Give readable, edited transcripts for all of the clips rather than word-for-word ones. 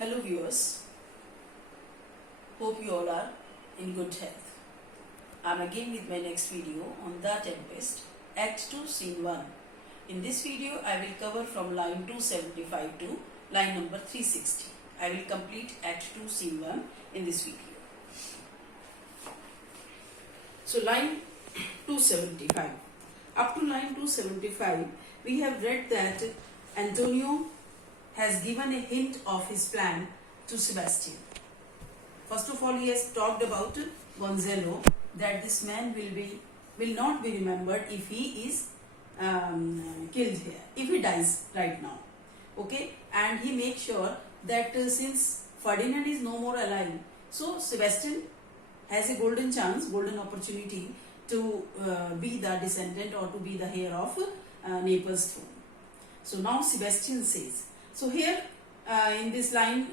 Hello viewers, hope you all are in good health. I am again with my next video on The Tempest, Act 2, Scene 1. In this video, I will cover from line 275 to line number 360. I will complete Act 2, Scene 1 in this video. So line 275. Up to line 275, we have read that Antonio has given a hint of his plan to Sebastian. First of all, he has talked about Gonzalo, that this man will not be remembered if he is killed here, if he dies right now. Okay, and he makes sure that since Ferdinand is no more alive, so Sebastian has a golden chance, golden opportunity to be the descendant or to be the heir of Naples' throne. So now Sebastian says, so here in this line,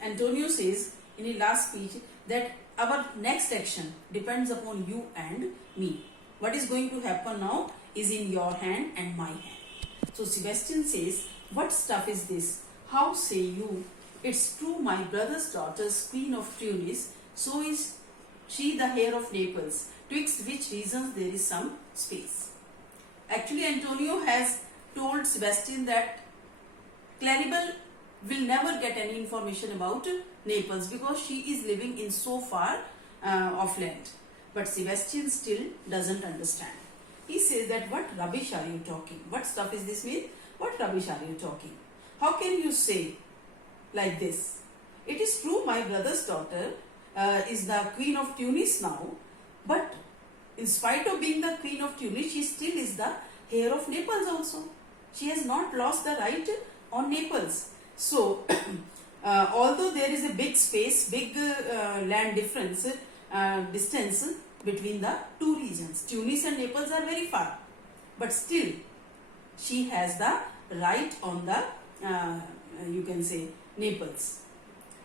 Antonio says in his last speech that our next action depends upon you and me. What is going to happen now is in your hand and my hand. So Sebastian says, what stuff is this? How say you? It's true, my brother's daughter's queen of Tunis, so is she the heir of Naples, twixt which reasons there is some space. Actually, Antonio has told Sebastian that Claribel will never get any information about Naples because she is living in so far of land. But Sebastian still doesn't understand. He says that what rubbish are you talking? What stuff is this mean? What rubbish are you talking? How can you say like this? It is true, my brother's daughter is the queen of Tunis now, but in spite of being the queen of Tunis, she still is the heir of Naples also. She has not lost the right on Naples. So, although there is a big space, big land difference, distance between the two regions, Tunis and Naples are very far, but still she has the right on the, you can say, Naples.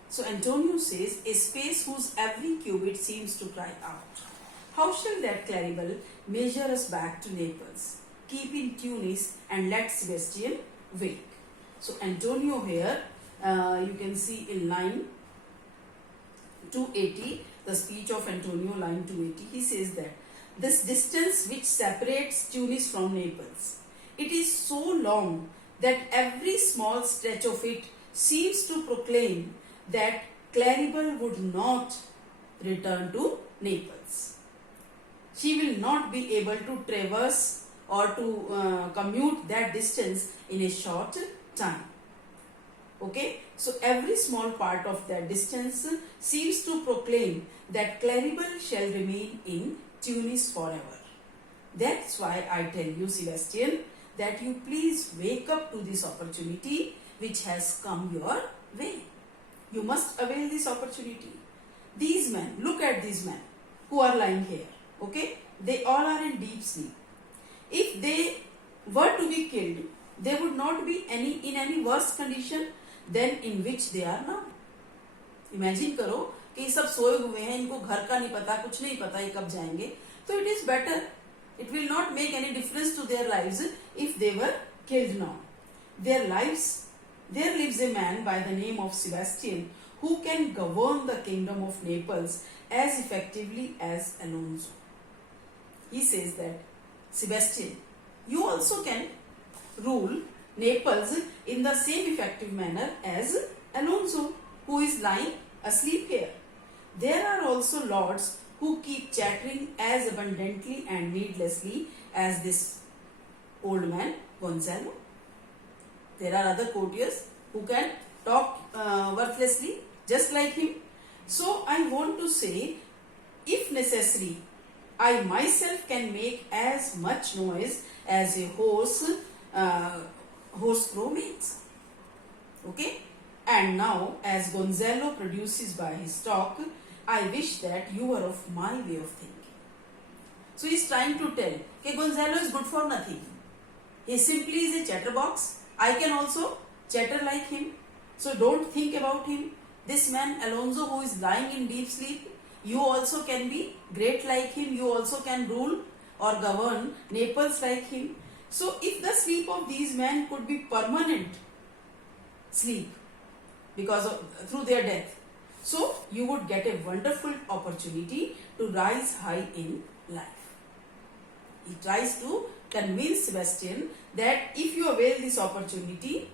So Antonio says, a space whose every cubit seems to cry out. How shall that Claribel measure us back to Naples? Keep in Tunis and let Sebastian wake. So Antonio here, you can see in line 280, the speech of Antonio, line 280, he says that this distance which separates Tunis from Naples, it is so long that every small stretch of it seems to proclaim that Claribel would not return to Naples. She will not be able to traverse or to commute that distance in a short time. Okay, so every small part of that distance seems to proclaim that Claribel shall remain in Tunis forever. That's why I tell you, Sebastian, that you please wake up to this opportunity which has come your way. You must avail this opportunity. These men, look at these men who are lying here. Okay, they all are in deep sleep. If they were to be killed, they would not be in any worse condition than in which they are now. Imagine करो कि ये सब सोए हुए हैं, इनको घर का नहीं पता, कुछ नहीं पता ये कब जाएंगे. So it is better. It will not make any difference to their lives if they were killed now. There lives a man by the name of Sebastian who can govern the kingdom of Naples as effectively as Alonso. He says that, Sebastian, you also can rule Naples in the same effective manner as Alonso, who is lying asleep here. There are also lords who keep chattering as abundantly and needlessly as this old man Gonzalo. There are other courtiers who can talk worthlessly just like him. So I want to say, if necessary, I myself can make as much noise as a horse crow makes. Okay? And now, as Gonzalo produces by his talk, I wish that you were of my way of thinking. So he is trying to tell that Gonzalo is good for nothing. He simply is a chatterbox. I can also chatter like him. So don't think about him. This man Alonso who is lying in deep sleep, you also can be great like him. You also can rule or govern Naples like him. So if the sleep of these men could be permanent sleep, because of through their death. So you would get a wonderful opportunity to rise high in life. He tries to convince Sebastian that if you avail this opportunity,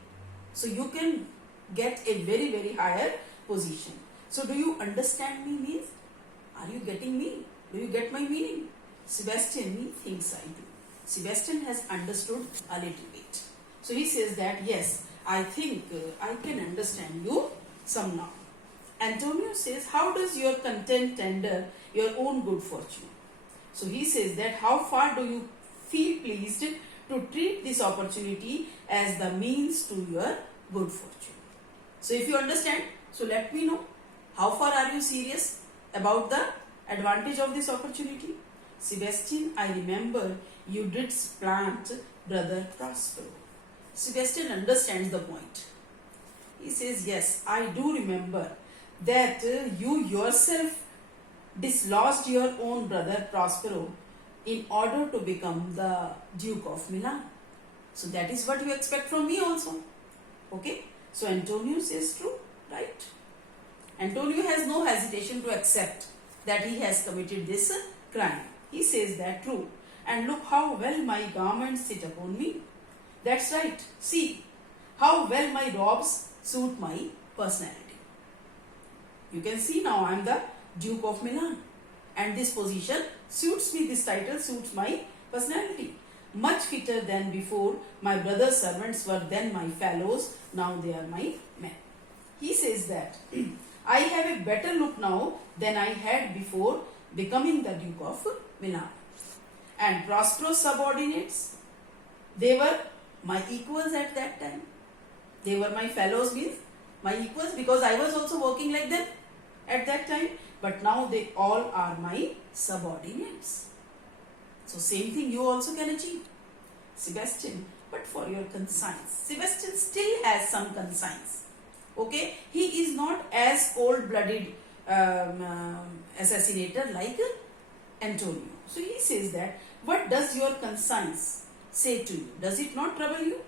so you can get a very, very higher position. So do you understand me means? Are you getting me? Do you get my meaning? Sebastian thinks I do. Sebastian has understood a little bit. So he says that yes, I think I can understand you some now. Antonio says, how does your content tender your own good fortune? So he says that how far do you feel pleased to treat this opportunity as the means to your good fortune? So if you understand, so let me know. How far are you serious about the advantage of this opportunity? Sebastian, I remember you did plant brother Prospero. Sebastian understands the point. He says, yes, I do remember that you yourself dislodged your own brother Prospero in order to become the Duke of Milan. So that is what you expect from me also. Okay? So Antonio says true, right? Antonio has no hesitation to accept that he has committed this crime. He says that true. And look how well my garments sit upon me. That's right. See how well my robes suit my personality. You can see now I am the Duke of Milan. And this position suits me, this title suits my personality. Much fitter than before. My brother's servants were then my fellows. Now they are my men. He says that I have a better look now than I had before becoming the Duke of Milan. And Prospero's subordinates, they were my equals at that time. They were my fellows means my equals because I was also working like them at that time. But now they all are my subordinates. So same thing you also can achieve. Sebastian, but for your conscience. Sebastian still has some conscience. Okay, he is not as cold-blooded assassinator like Antonio. So he says that, what does your conscience say to you? Does it not trouble you?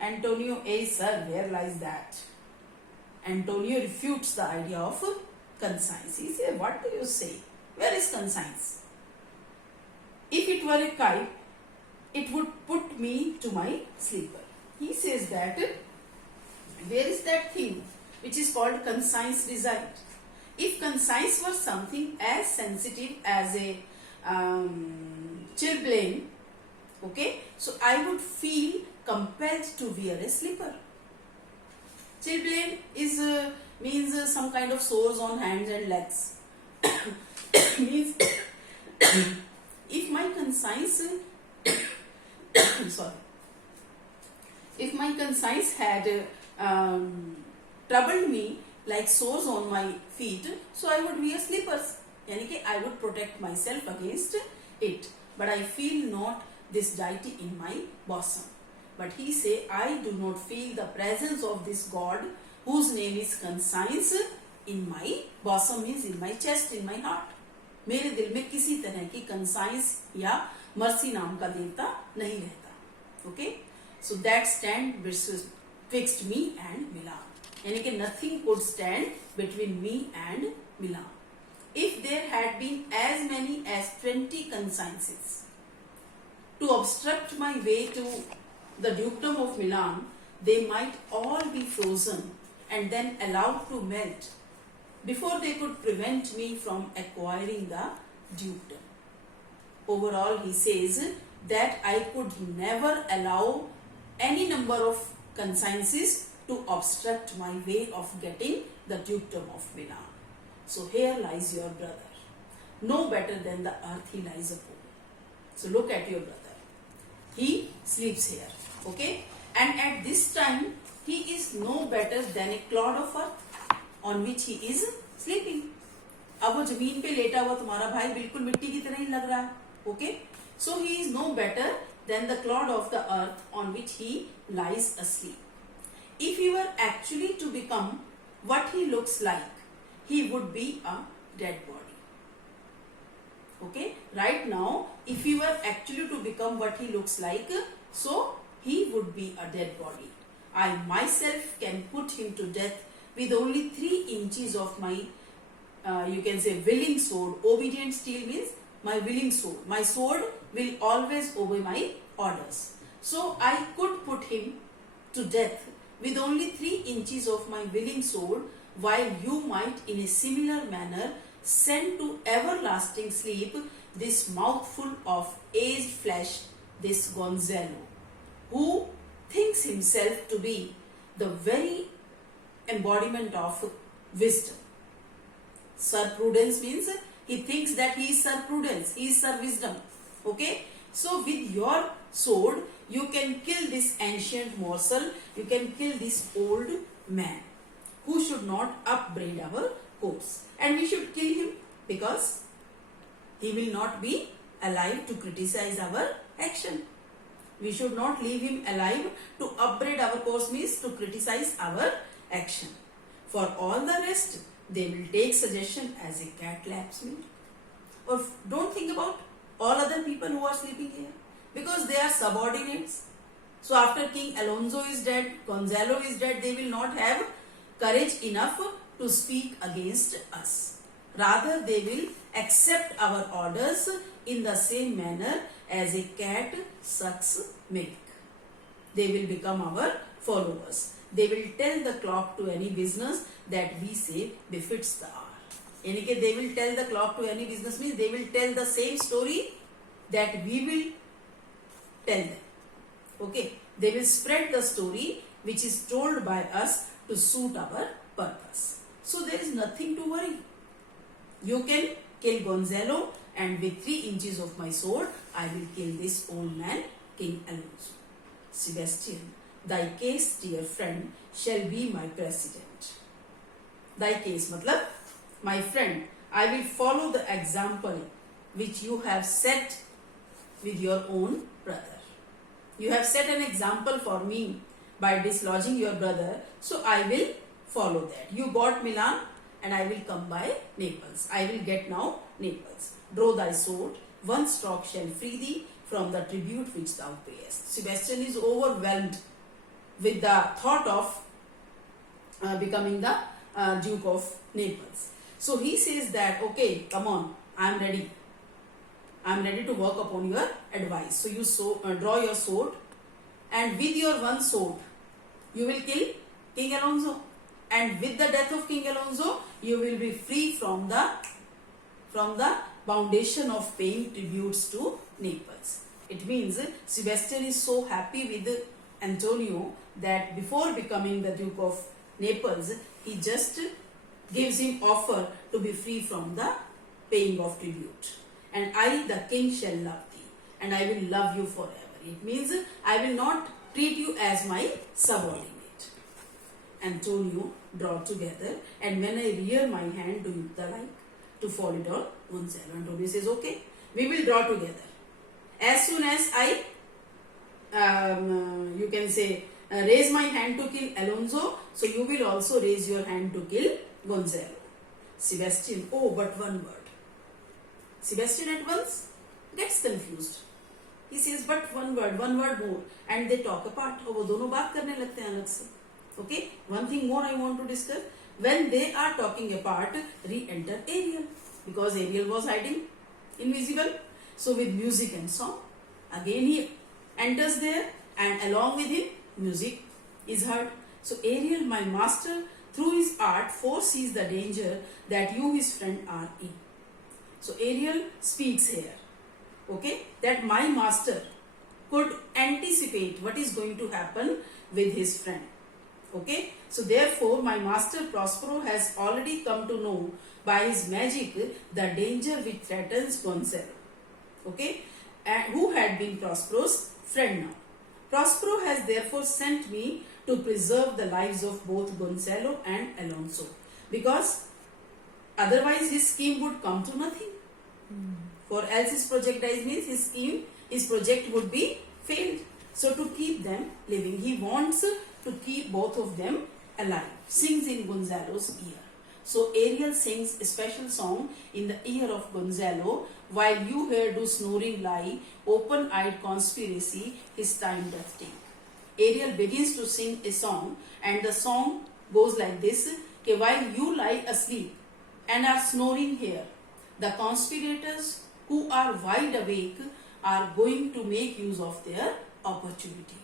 Antonio, sir, where lies that? Antonio refutes the idea of conscience. He says, what do you say? Where is conscience? If it were a kite, it would put me to my sleeper. He says that, where is that thing which is called conscience reside? If conscience were something as sensitive as a chilblain, okay, so I would feel compelled to wear a slipper. Chilblain is means some kind of sores on hands and legs. Means if my conscience sorry, if my conscience had troubled me like sores on my feet, so I would wear slippers. Yani I would protect myself against it. But I feel not this deity in my bosom. But he say, I do not feel the presence of this God whose name is conscience in my bosom, means in my chest, in my heart. मेरे दिल में किसी तरह की conscience या mercy नाम का देवता नहीं रहता. Okay? So that stand betwixt me and Milan. यानी कि nothing could stand between me and Milan. If there had been as many as 20 consciences to obstruct my way to the dukedom of Milan, they might all be frozen and then allowed to melt before they could prevent me from acquiring the dukedom. Overall, he says that I could never allow any number of consciences to obstruct my way of getting the dukedom of Milan. So here lies your brother. No better than the earth he lies upon. So look at your brother. He sleeps here. Okay? And at this time, he is no better than a clod of earth on which he is sleeping. अब वो जमीन पे लेटा हुआ तुम्हारा भाई बिल्कुल मिट्टी की तरह ही लग रहा है. Okay? So he is no better than the clod of the earth on which he lies asleep. If he were actually to become what he looks like, he would be a dead body. Okay? Right now, if he were actually to become what he looks like, so he would be a dead body. I myself can put him to death with only 3 inches of my, you can say, willing sword. Obedient steel means my willing sword. My sword will always obey my orders. So I could put him to death with only 3 inches of my willing sword, while you might in a similar manner send to everlasting sleep this mouthful of aged flesh, this Gonzalo, who thinks himself to be the very embodiment of wisdom. Sir Prudence means he thinks that he is Sir Prudence, he is Sir Wisdom. Okay? So with your sword, you can kill this ancient morsel, you can kill this old man who should not upbraid our course. And we should kill him because he will not be alive to criticize our action. We should not leave him alive to upbraid our course, means to criticize our action. For all the rest, they will take suggestion as a cat laps meat. Or don't think about all other people who are sleeping here, because they are subordinates. So after King Alonso is dead, Gonzalo is dead, they will not have courage enough to speak against us. Rather, they will accept our orders in the same manner as a cat sucks milk. They will become our followers. They will tell the clock to any business that we say befits the hour. यानी कि they will tell the clock to any business means they will tell the same story that we will tell them. Okay, they will spread the story which is told by us to suit our purpose. So there is nothing to worry. You can kill Gonzalo, and with 3 inches of my sword, I will kill this old man, King Alonso. Sebastian, thy case, dear friend, shall be my precedent. Thy case, matlab, my friend, I will follow the example which you have set with your own brother. You have set an example for me by dislodging your brother, so I will follow that. You got Milan, and I will come by Naples. I will get now Naples. Draw thy sword, one stroke shall free thee from the tribute which thou payest. Sebastian is overwhelmed with the thought of becoming the Duke of Naples. So he says that, okay, come on, I am ready. I am ready to work upon your advice. So you draw your sword, and with your one sword, you will kill King Alonso. And with the death of King Alonso, you will be free from the foundation of paying tributes to Naples. It means Sebastian is so happy with Antonio that before becoming the Duke of Naples, he just gives him offer to be free from the paying of tribute. And I, the king, shall love thee, and I will love you forever. It means I will not treat you as my subordinate. Antonio draw together, and when I rear my hand to the like to fall it on Gonzalo. Antonio says, okay, we will draw together. As soon as I, you can say, raise my hand to kill Alonso, so you will also raise your hand to kill Gonzalo. Sebastian, oh, but one word. Sebastian at once gets confused. He says, but one word more, and they talk apart. और वो दोनों बात करने लगते हैं अलग से. Okay, one thing more I want to discuss. When they are talking apart, re-enter Ariel, because Ariel was hiding invisible. So with music and song, again he enters there, and along with him, music is heard. So Ariel, my master, through his art foresees the danger that you, his friend, are in. So Ariel speaks here, okay, that my master could anticipate what is going to happen with his friend. Okay, so therefore my master Prospero has already come to know by his magic the danger which threatens Gonzalo. Okay, and who had been Prospero's friend now. Prospero has therefore sent me to preserve the lives of both Gonzalo and Alonso, because otherwise his scheme would come to nothing. For else his project dies means his scheme, his project would be failed. So to keep them living, he wants to keep both of them alive. Sings in Gonzalo's ear. So Ariel sings a special song in the ear of Gonzalo, while you here do snoring lie, open-eyed conspiracy his time doth take. Ariel begins to sing a song, and the song goes like this. while you lie asleep and are snoring here, the conspirators who are wide awake are going to make use of their opportunity.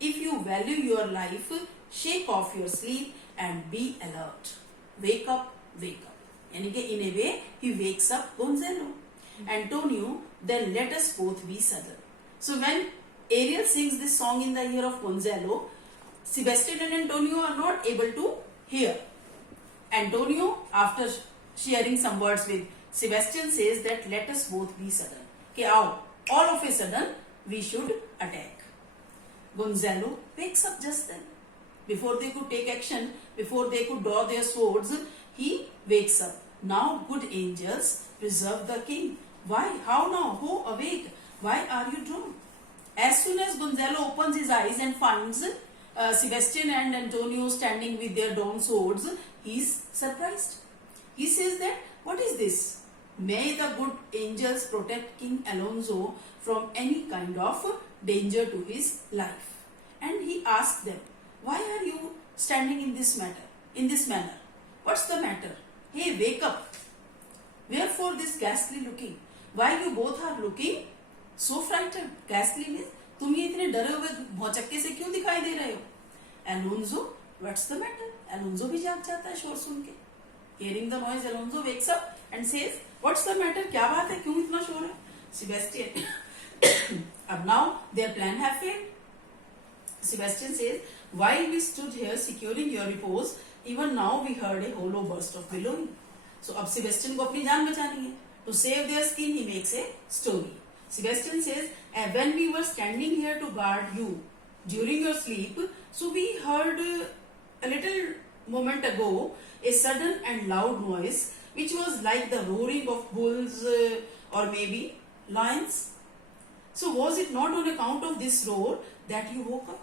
If you value your life, shake off your sleep and be alert. Wake up, wake up. यानी कि in a way he wakes up Gonzalo. Antonio, then let us both be sudden. So when Ariel sings this song in the ear of Gonzalo, Sebastian and Antonio are not able to hear. Antonio, after sharing some words with Sebastian, says that let us both be sudden. Okay, all of a sudden we should attack. Gonzalo wakes up just then. Before they could take action, before they could draw their swords, he wakes up. Now, good angels, preserve the king. Why? How now? Who awake? Why are you drawn? As soon as Gonzalo opens his eyes and finds Sebastian and Antonio standing with their drawn swords, he is surprised. He says that, what is this? May the good angels protect King Alonso from any kind of danger to his life. And he asks them, why are you standing in this manner? What's the matter? Hey, wake up. Wherefore this ghastly looking? Why you both are looking so frightened? Ghastly means तुम ये इतने डरे हुए भौचक्के से क्यों दिखाई दे रहे हो? Alonso, what's the matter? Alonso भी जाग जाता है शोर सुन के. Hearing the noise, Alonso wakes up and says, what's the matter? क्या बात है? क्यों इतना शोर है? Sebastian, अब now their plan have failed. Sebastian says, while we stood here securing your repose, even now we heard a hollow burst of bellowing. So अब Sebastian को अपनी जान बचानी है. To save their skin, he makes a story. Sebastian says, when we were standing here to guard you during your sleep, so we heard a little moment ago a sudden and loud noise which was like the roaring of bulls or maybe lions. So was it not on account of this roar that you woke up?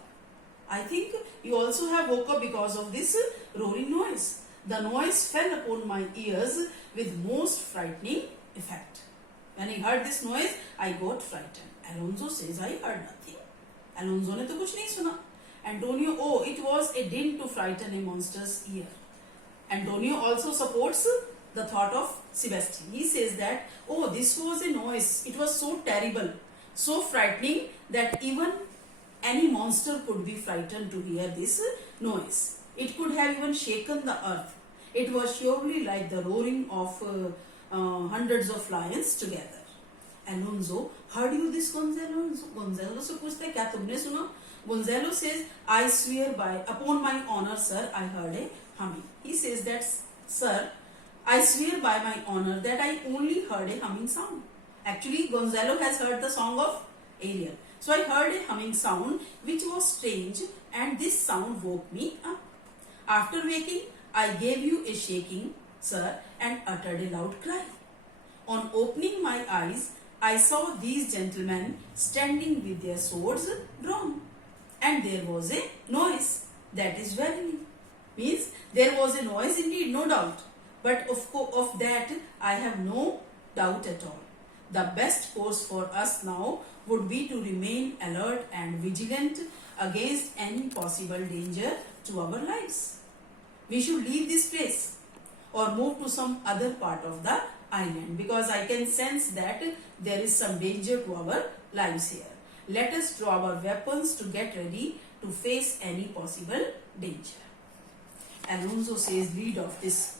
I think you also have woke up because of this roaring noise. The noise fell upon my ears with most frightening effect. When I heard this noise, I got frightened. Alonso says, I heard nothing. Alonso ने तो कुछ नहीं सुना. Antonio, oh, it was a din to frighten a monster's ear. Antonio also supports the thought of Sebastian. He says that, oh, this was a noise. It was so terrible, so frightening that even any monster could be frightened to hear this noise. It could have even shaken the earth. It was surely like the roaring of hundreds of lions together. Alonso, heard you this, Gonzalo? Gonzalo से पूछता है, क्या तुमने सुना? Gonzalo says, I swear upon my honor, sir, I heard a humming. He says that, sir, I swear by my honor that I only heard a humming sound. Actually, Gonzalo has heard the song of Ariel. So I heard a humming sound which was strange, and this sound woke me up. After waking, I gave you a shaking, sir, and uttered a loud cry. On opening my eyes, I saw these gentlemen standing with their swords drawn. And there was a noise. That is verily. Means there was a noise indeed, no doubt. But of that I have no doubt at all. The best course for us now would be to remain alert and vigilant against any possible danger to our lives. We should leave this place or move to some other part of the island, because I can sense that there is some danger to our lives here. Let us draw our weapons to get ready to face any possible danger. Alonso says, lead off this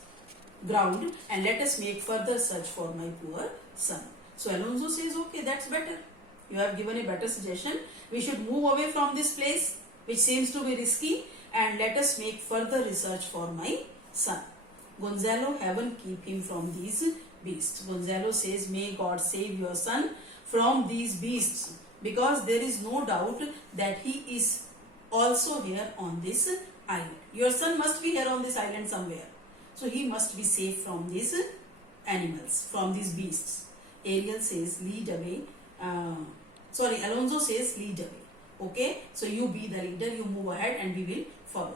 ground and let us make further search for my poor son. So Alonso says, okay, that's better. You have given a better suggestion. We should move away from this place which seems to be risky, and let us make further research for my son. Gonzalo, heaven keep him from these beasts. Gonzalo says, may God save your son from these beasts, because there is no doubt that he is also here on this island. Your son must be here on this island somewhere. So he must be safe from these animals, from these beasts. Ariel says, lead away. Alonso says, lead away. Okay, so you be the leader, you move ahead and we will follow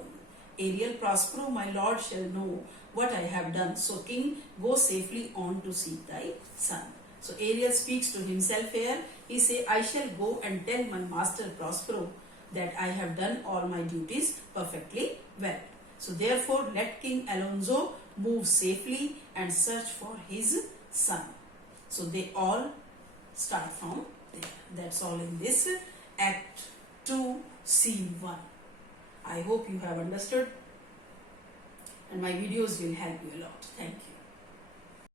you. Ariel, Prospero, my lord shall know what I have done. So king, go safely on to seek thy son. So Ariel speaks to himself here. He say, I shall go and tell my master Prospero that I have done all my duties perfectly well. So therefore, let King Alonso move safely and search for his son. So they all start from there. That's all in this Act 2, Scene 1. I hope you have understood, and my videos will help you a lot. Thank you.